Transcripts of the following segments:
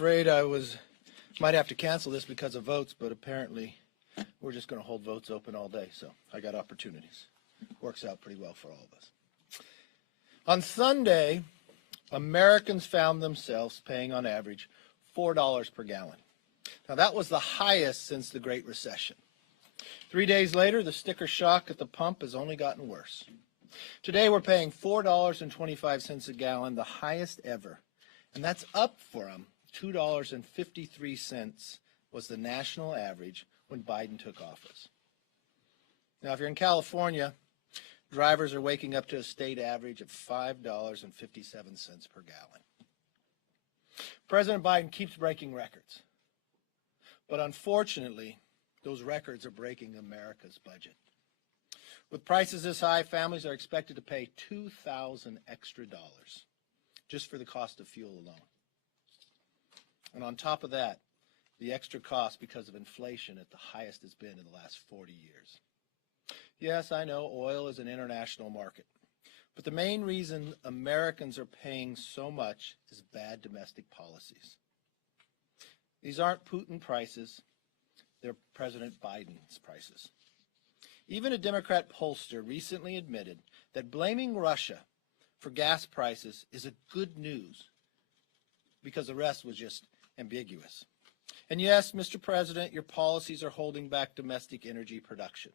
afraid might have to cancel this because of votes, but apparently we're just going to hold votes open all day, so I got opportunities. Works out pretty well for all of us. On Sunday, Americans found themselves paying on average $4 per gallon. Now that was the highest since the Great Recession. 3 days later, the sticker shock at the pump has only gotten worse. Today we're paying $4.25 a gallon, the highest ever. And that's up from $2.53 was the national average when Biden took office. Now, if you're in California, drivers are waking up to a state average of $5.57 per gallon. President Biden keeps breaking records. But unfortunately, those records are breaking America's budget. With prices this high, families are expected to pay $2,000 extra just for the cost of fuel alone. And on top of that, the extra cost because of inflation at the highest it's been in the last 40 years. Yes, I know oil is an international market, but the main reason Americans are paying so much is bad domestic policies. These aren't Putin prices, they're President Biden's prices. Even a Democrat pollster recently admitted that blaming Russia for gas prices is a good news because the rest was just ambiguous. And yes, Mr. President, your policies are holding back domestic energy production.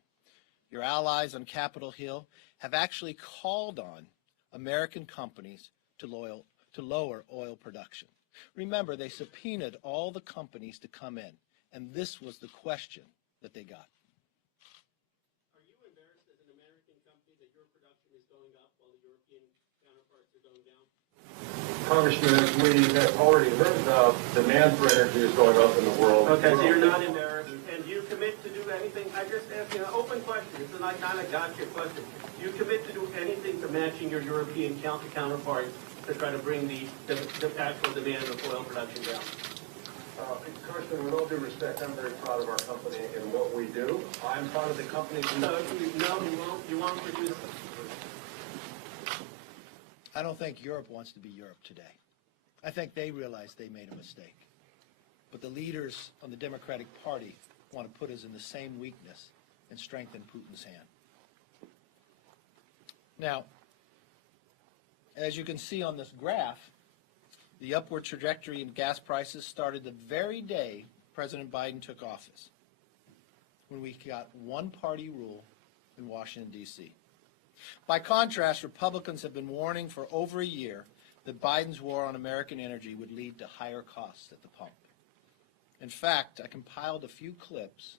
Your allies on Capitol Hill have actually called on American companies to lower oil production. Remember, they subpoenaed all the companies to come in, and this was the question that they got. Are you embarrassed as an American company that your production is going up while the European counterparts are going down? Congressman, as we have already heard, demand for energy is going up in the world. Okay, so you're not embarrassed, and do you commit to do anything? I just asked you an open question. This is like kind of gotcha question. Do you commit to do anything to matching your European counterparts to try to bring the actual demand of oil production down? Congressman, with all due respect, I'm very proud of our company and what we do. I'm proud of the company. No, you won't produce them. I don't think Europe wants to be Europe today. I think they realize they made a mistake. But the leaders on the Democratic Party want to put us in the same weakness and strengthen Putin's hand. Now, as you can see on this graph, the upward trajectory in gas prices started the very day President Biden took office, when we got one-party rule in Washington, D.C. By contrast, Republicans have been warning for over a year that Biden's war on American energy would lead to higher costs at the pump. In fact, I compiled a few clips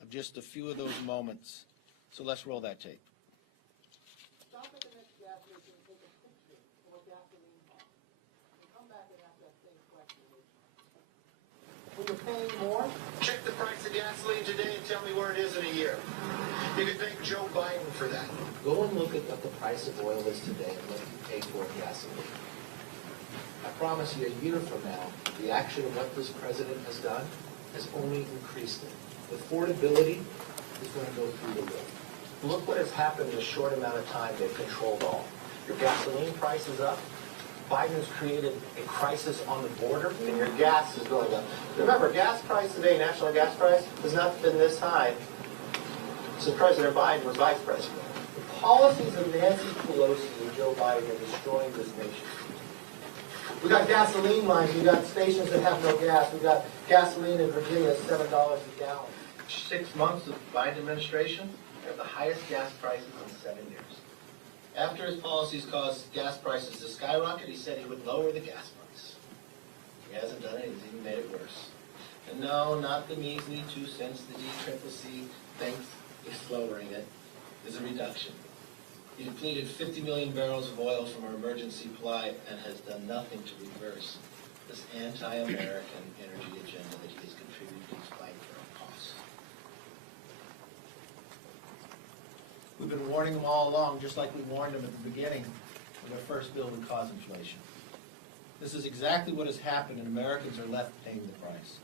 of just a few of those moments, so let's roll that tape. Stop at the next gas station and take a picture of a gasoline pump, and come back and ask that same question. When you're paying more, check the price of gasoline today and tell me where it is in a year. You can thank Joe Biden for that. Go and look at what the price of oil is today and what you pay for in gasoline. I promise you, a year from now, the action of what this president has done has only increased it. Affordability is going to go through the roof. Look what has happened in a short amount of time. They've controlled all. Your gasoline price is up. Biden has created a crisis on the border, and your gas is going up. Remember, gas price today, national gas price, has not been this high since President Biden was vice president. The policies of Nancy Pelosi and Joe Biden are destroying this nation. We got gasoline lines. We got stations that have no gas. We got gasoline in Virginia at $7 a gallon. 6 months of Biden administration, we have the highest gas prices in 7 years. After his policies caused gas prices to skyrocket, he said he would lower the gas price. He hasn't done it. He's even made it worse. And no, not the measly 2 cents the DCCC thinks is lowering it. Is a reduction. He depleted 50 million barrels of oil from our emergency supply and has done nothing to reverse this anti-American energy agenda that he has contributed to despite our costs. We've been warning them all along, just like we warned them at the beginning when their first bill would cause inflation. This is exactly what has happened, and Americans are left paying the price.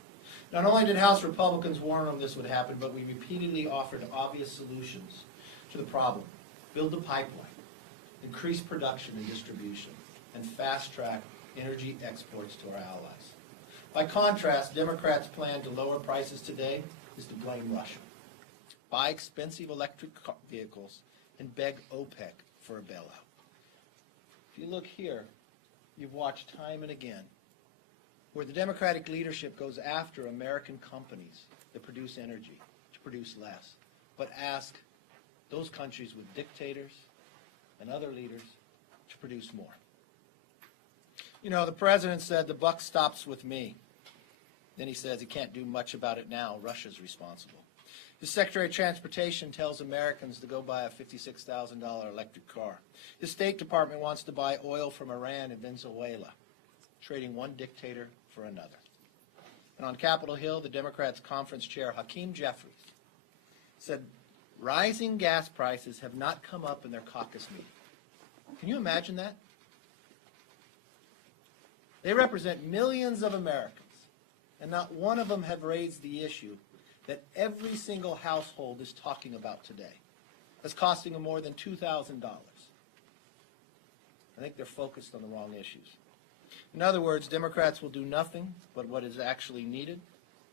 Not only did House Republicans warn them this would happen, but we repeatedly offered obvious solutions to the problem. Build a pipeline, increase production and distribution, and fast-track energy exports to our allies. By contrast, Democrats' plan to lower prices today is to blame Russia, buy expensive electric vehicles, and beg OPEC for a bailout. If you look here, you've watched time and again where the Democratic leadership goes after American companies that produce energy to produce less, but ask those countries with dictators and other leaders to produce more. You know, the president said the buck stops with me. Then he says he can't do much about it now. Russia's responsible. His Secretary of Transportation tells Americans to go buy a $56,000 electric car. His State Department wants to buy oil from Iran and Venezuela, trading one dictator for another. And on Capitol Hill, the Democrats' conference chair, Hakeem Jeffries, said rising gas prices have not come up in their caucus meeting. Can you imagine that? They represent millions of Americans, and not one of them have raised the issue that every single household is talking about today. That's costing them more than $2,000. I think they're focused on the wrong issues. In other words, Democrats will do nothing but what is actually needed.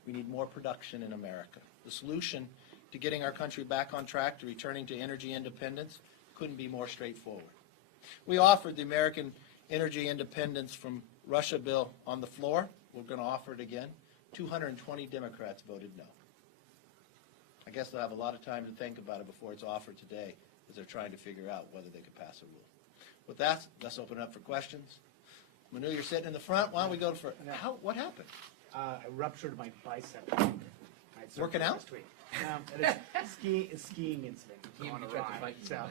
We need more production in America. The solution to getting our country back on track, to returning to energy independence, couldn't be more straightforward. We offered the American Energy Independence from Russia bill on the floor. We're going to offer it again. 220 Democrats voted no. I guess they'll have a lot of time to think about it before it's offered today, as they're trying to figure out whether they could pass a rule. With that, let's open it up for questions. Manu, you're sitting in the front. Why don't we go to first? What happened? I ruptured my bicep. Working out? Last week. No, it is skiing incident. On a ride. So,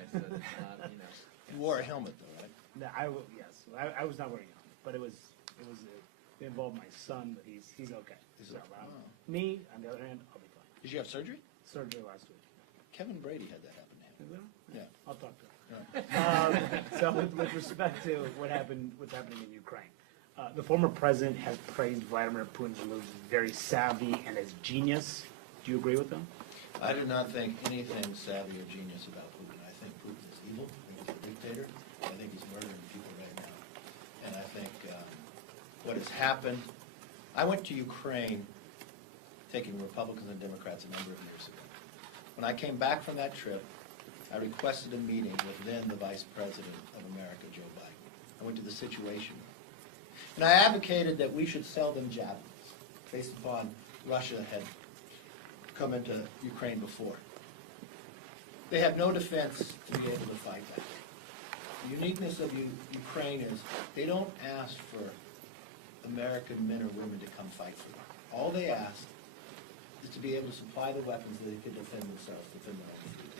You wore a helmet, though, right? no, yes, I was not wearing it, but it involved my son, but he's okay. So, me, on the other hand, I'll be fine. Did you have surgery? Surgery last week. Kevin Brady had that happen to him. Is it? Yeah. I'll talk to him. So with respect to what's happening in Ukraine, the former president has praised Vladimir Putin's moves as very savvy and as genius. Do you agree with him? I do not think anything savvy or genius about Putin. I think Putin is evil. I think he's a dictator. I think he's murdering people right now. And I think what has happened, I went to Ukraine taking Republicans and Democrats a number of years ago. When I came back from that trip, I requested a meeting with then the Vice President of America, Joe Biden. I went to the Situation Room. And I advocated that we should sell them javelins based upon Russia had come into Ukraine before. They have no defense to be able to fight that. The uniqueness of Ukraine is they don't ask for American men or women to come fight for them. All they ask is to be able to supply the weapons that they can defend themselves, defend their own people.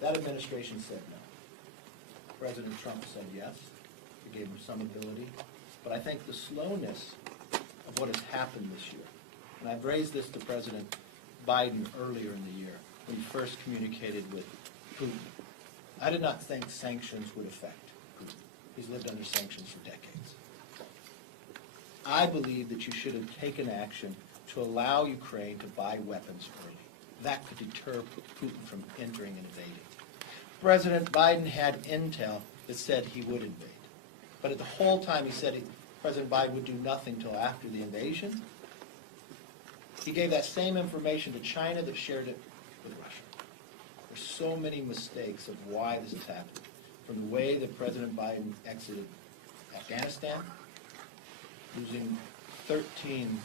That administration said no. President Trump said yes. It gave him some ability. But I think the slowness of what has happened this year, and I've raised this to President Biden earlier in the year when he first communicated with Putin. I did not think sanctions would affect Putin. He's lived under sanctions for decades. I believe that you should have taken action to allow Ukraine to buy weapons early. That could deter Putin from entering and invading. President Biden had intel that said he would invade. But at the whole time he said President Biden would do nothing until after the invasion. He gave that same information to China that shared it with Russia. There's so many mistakes of why this has happened. From the way that President Biden exited Afghanistan, losing 13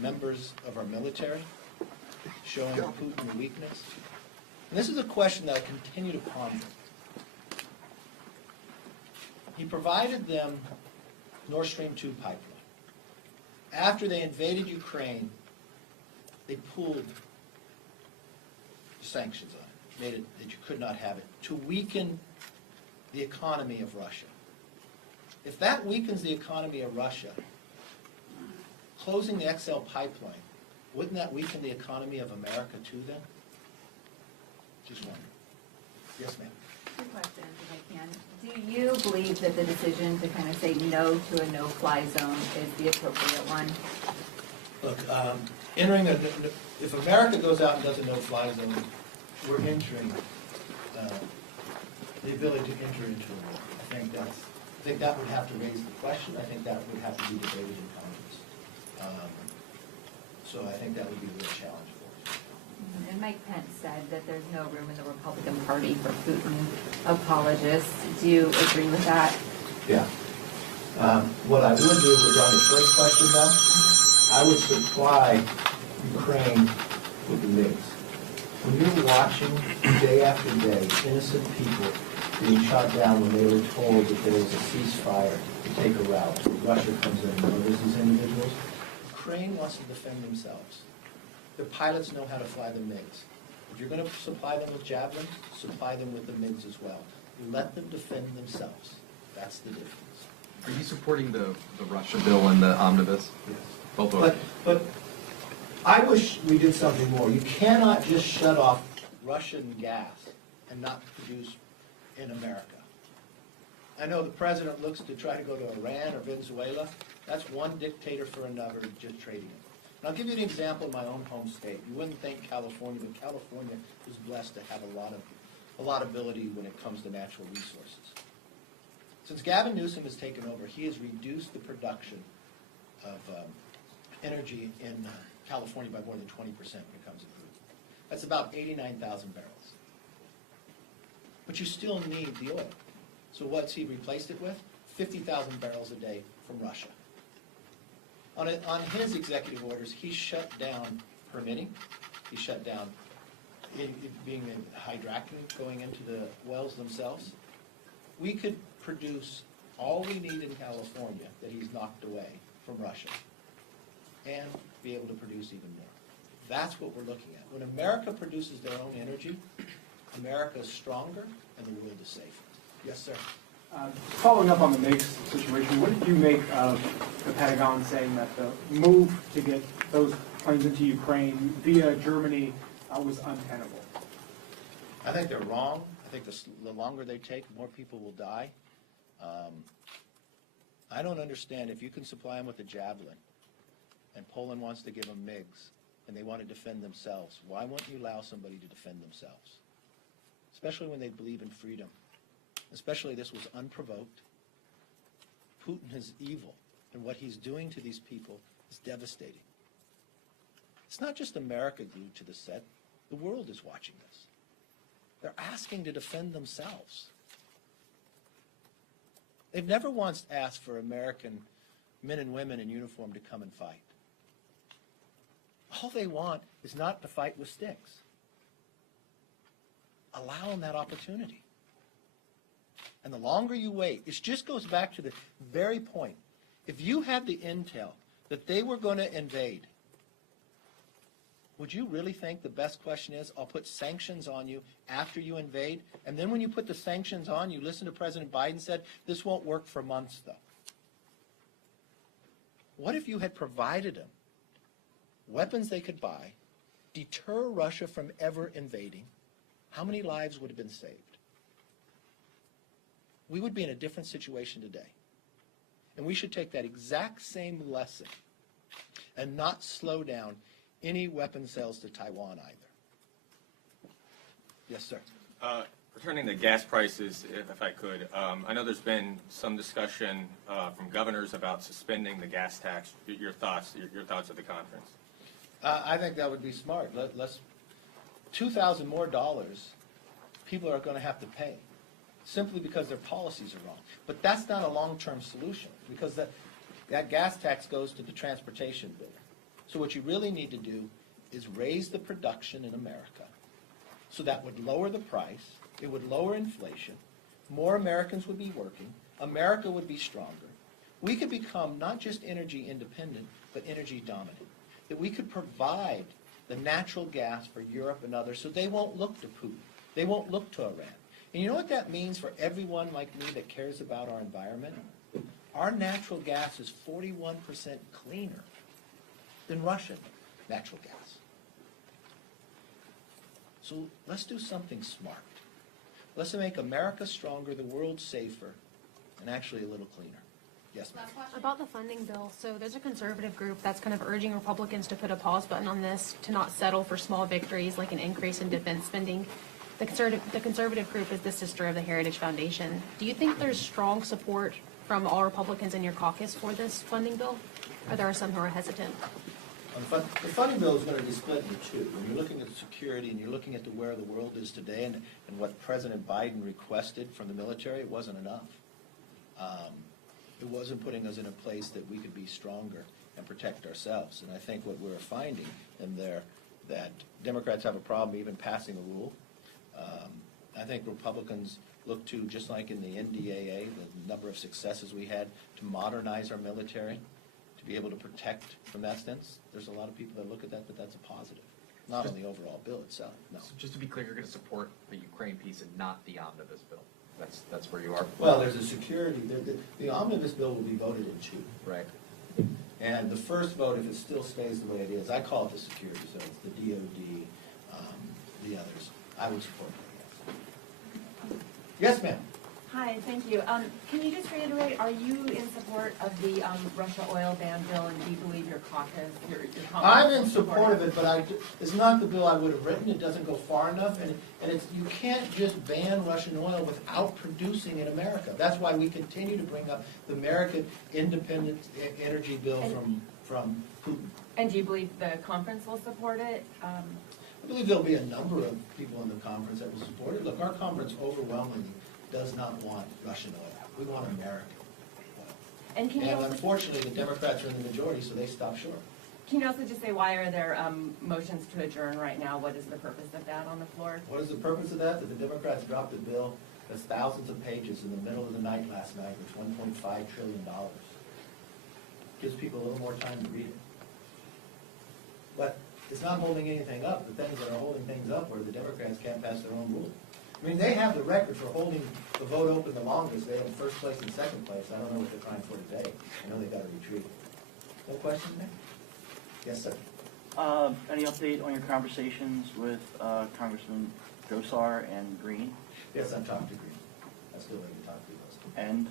members of our military, showing Putin the weakness. And this is a question that I continue to ponder. He provided them Nord Stream 2 pipeline. After they invaded Ukraine, they pulled sanctions on it, made it that you could not have it, to weaken the economy of Russia. If that weakens the economy of Russia, closing the XL pipeline, wouldn't that weaken the economy of America too then? Just wondering. Yes, ma'am. Two questions, if I can. Do you believe that the decision to kind of say no to a no-fly zone is the appropriate one? Look, if America goes out and does a no-fly zone, we're entering the ability to enter into a war. I think that's think that would have to raise the question. I think that would have to be debated in Congress. So I think that would be a real challenge for us. And Mike Pence said that there's no room in the Republican Party for Putin apologists. Do you agree with that? Yeah. What I would do is on the first question though, I would supply Ukraine with the MiGs. When you're watching day after day innocent people being shot down when they were told that there was a ceasefire to take a route, Russia comes in and murders these individuals, Ukraine wants to defend themselves. Their pilots know how to fly the MiGs. If you're going to supply them with javelins, supply them with the MiGs as well. Let them defend themselves. That's the difference. Are you supporting the Russia bill and the omnibus? Yes. Both of them. But I wish we did something more. You cannot just shut off Russian gas and not produce in America. I know the president looks to try to go to Iran or Venezuela. That's one dictator for another, just trading it. And I'll give you an example in my own home state. You wouldn't think California, but California is blessed to have a lot of ability when it comes to natural resources. Since Gavin Newsom has taken over, he has reduced the production of energy in California by more than 20% when it comes to crude. That's about 89,000 barrels. But you still need the oil. So what's he replaced it with? 50,000 barrels a day from Russia. On his executive orders, he shut down permitting. He shut down being hydrocarbon going into the wells themselves. We could produce all we need in California that he's knocked away from Russia and be able to produce even more. That's what we're looking at. When America produces their own energy, America is stronger and the world is safer. Yes, sir. Following up on the MiGs situation, what did you make of the Pentagon saying that the move to get those planes into Ukraine via Germany was untenable? I think they're wrong. I think the longer they take, more people will die. I don't understand if you can supply them with a javelin and Poland wants to give them MiGs and they want to defend themselves, why won't you allow somebody to defend themselves? Especially when they believe in freedom. Especially this was unprovoked. Putin is evil, and what he's doing to these people is devastating. It's not just America glued to the set. The world is watching this. They're asking to defend themselves. They've never once asked for American men and women in uniform to come and fight. All they want is not to fight with sticks. Allow them that opportunity. And the longer you wait, it just goes back to the very point. If you had the intel that they were going to invade, would you really think the best question is, I'll put sanctions on you after you invade? And then when you put the sanctions on, you listen to President Biden said, this won't work for months, though. What if you had provided them weapons they could buy, deter Russia from ever invading? How many lives would have been saved? We would be in a different situation today. And we should take that exact same lesson and not slow down any weapon sales to Taiwan either. Yes, sir. Returning to gas prices, if I could, I know there's been some discussion from governors about suspending the gas tax. Your thoughts at the conference? I think that would be smart. Let's $2,000 more people are going to have to pay simply because their policies are wrong. But that's not a long-term solution because that gas tax goes to the transportation bill. So what you really need to do is raise the production in America. So that would lower the price, it would lower inflation, more Americans would be working, America would be stronger. We could become not just energy independent, but energy dominant. That we could provide the natural gas for Europe and others so they won't look to Putin, they won't look to Iran. And you know what that means for everyone like me that cares about our environment? Our natural gas is 41% cleaner than Russian natural gas. So let's do something smart. Let's make America stronger, the world safer, and actually a little cleaner. Yes, ma'am. About the funding bill, so there's a conservative group that's kind of urging Republicans to put a pause button on this, to not settle for small victories like an increase in defense spending. The conservative group is the sister of the Heritage Foundation. Do you think there's strong support from all Republicans in your caucus for this funding bill? Or there are some who are hesitant? The funding bill is going to be split into two. When you're looking at security and you're looking at where the world is today and what President Biden requested from the military, it wasn't enough. It wasn't putting us in a place that we could be stronger and protect ourselves. And I think what we're finding in there, that Democrats have a problem even passing a rule. I think Republicans look to, just like in the NDAA, the number of successes we had to modernize our military, to be able to protect from that sense. There's a lot of people that look at that, but that's a positive, not on the overall bill itself, no. So just to be clear, you're going to support the Ukraine piece and not the omnibus bill. That's where you are. Well, there's a security, the omnibus bill will be voted in two. Right. And the first vote, if it still stays the way it is, I call it the security, so it's the DOD, the others, I would support it. Yes, ma'am. Hi, thank you. Can you just reiterate, are you in support of the Russia oil ban bill, and do you believe your caucus, your I'm in support of it, but it's not the bill I would have written. It doesn't go far enough, and you can't just ban Russian oil without producing in America. That's why we continue to bring up the American independent energy bill from Putin. And do you believe the conference will support it? I believe there'll be a number of people in the conference that will support it. Look, our conference overwhelmingly does not want Russian oil. We want American oil. And unfortunately, the Democrats are in the majority, so they stop short. Can you also just say, why are there motions to adjourn right now? What is the purpose of that on the floor? What is the purpose of that? That the Democrats dropped a bill that's thousands of pages in the middle of the night last night with $1.5 trillion. Gives people a little more time to read it. But it's not holding anything up. The things that are holding things up where the Democrats can't pass their own rule. I mean, they have the record for holding the vote open the longest. They had first place and second place. I don't know what they're trying for today. I know they got to retreat. No question there? Yes, sir. Any update on your conversations with Congressman Gosar and Green? Yes, I've talked to Green. I still need to talk to those two. And?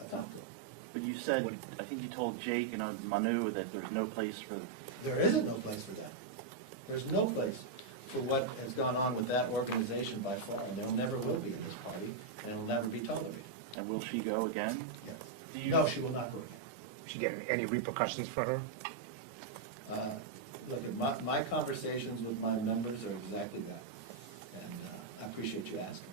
I've talked to him. But you said, I think you told Jake and Manu that there's no place for... There isn't no place for that. There's no place for what has gone on with that organization by far, and there never will be in this party, and it will never be tolerated. And will she go again? Yes. No, she will not go again. She get any repercussions for her? Look, my conversations with my members are exactly that, and I appreciate you asking.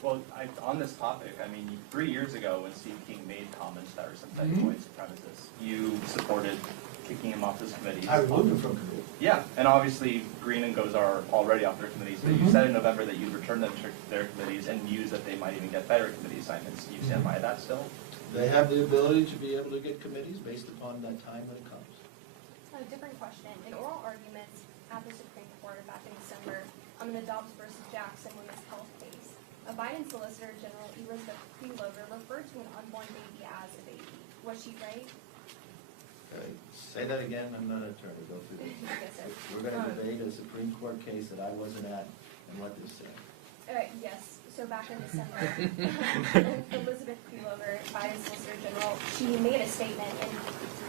Well, on this topic, I mean, 3 years ago when Steve King made comments that were sympathetic to white supremacists, you supported kicking him off this committee. I removed him from committee. Yeah, and obviously Green and Gosar are already off their committees, but you said in November that you'd return them to their committees and use that they might even get better committee assignments. Do you stand by that still? They have the ability to be able to get committees based upon that time when it comes. A different question. In oral arguments at the Supreme Court back in December, in the Dobbs versus Jackson women's health case, a Biden Solicitor General Elizabeth Prelogar referred to an unborn baby as a baby. Was she right? Say that again. I'm not an attorney. Go through this. We're going to debate a Supreme Court case that I wasn't at and what this said. Yes. So back in December, Elizabeth Prelogar, Biden Solicitor General, she made a statement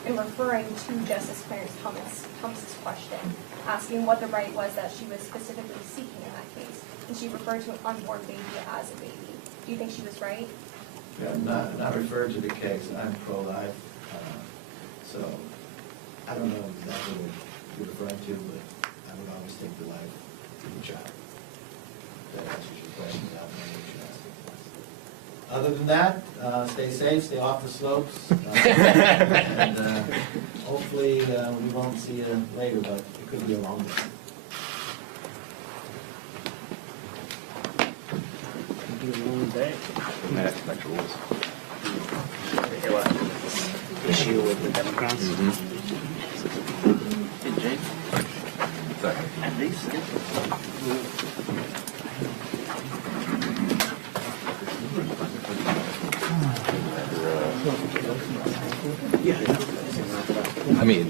in referring to Justice Clarence Thomas's question, asking what the right was that she was specifically seeking in that case. And she referred to an unborn baby as a baby. Do you think she was right? Yeah, I'm not referred to the case. I'm pro-life. So I don't know exactly what you're referring to, but I would always take the life of the child. That answers your question without knowing what you're asking. Other than that, stay safe, stay off the slopes, and hopefully we won't see you later, but it could be a long day. Could be a long day. Expect rules. Issue with the Democrats. Hey, Jake? Second. And they skipped I mean,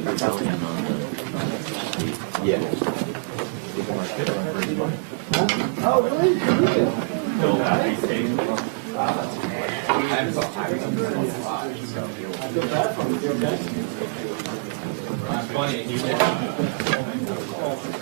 yeah. Oh, really?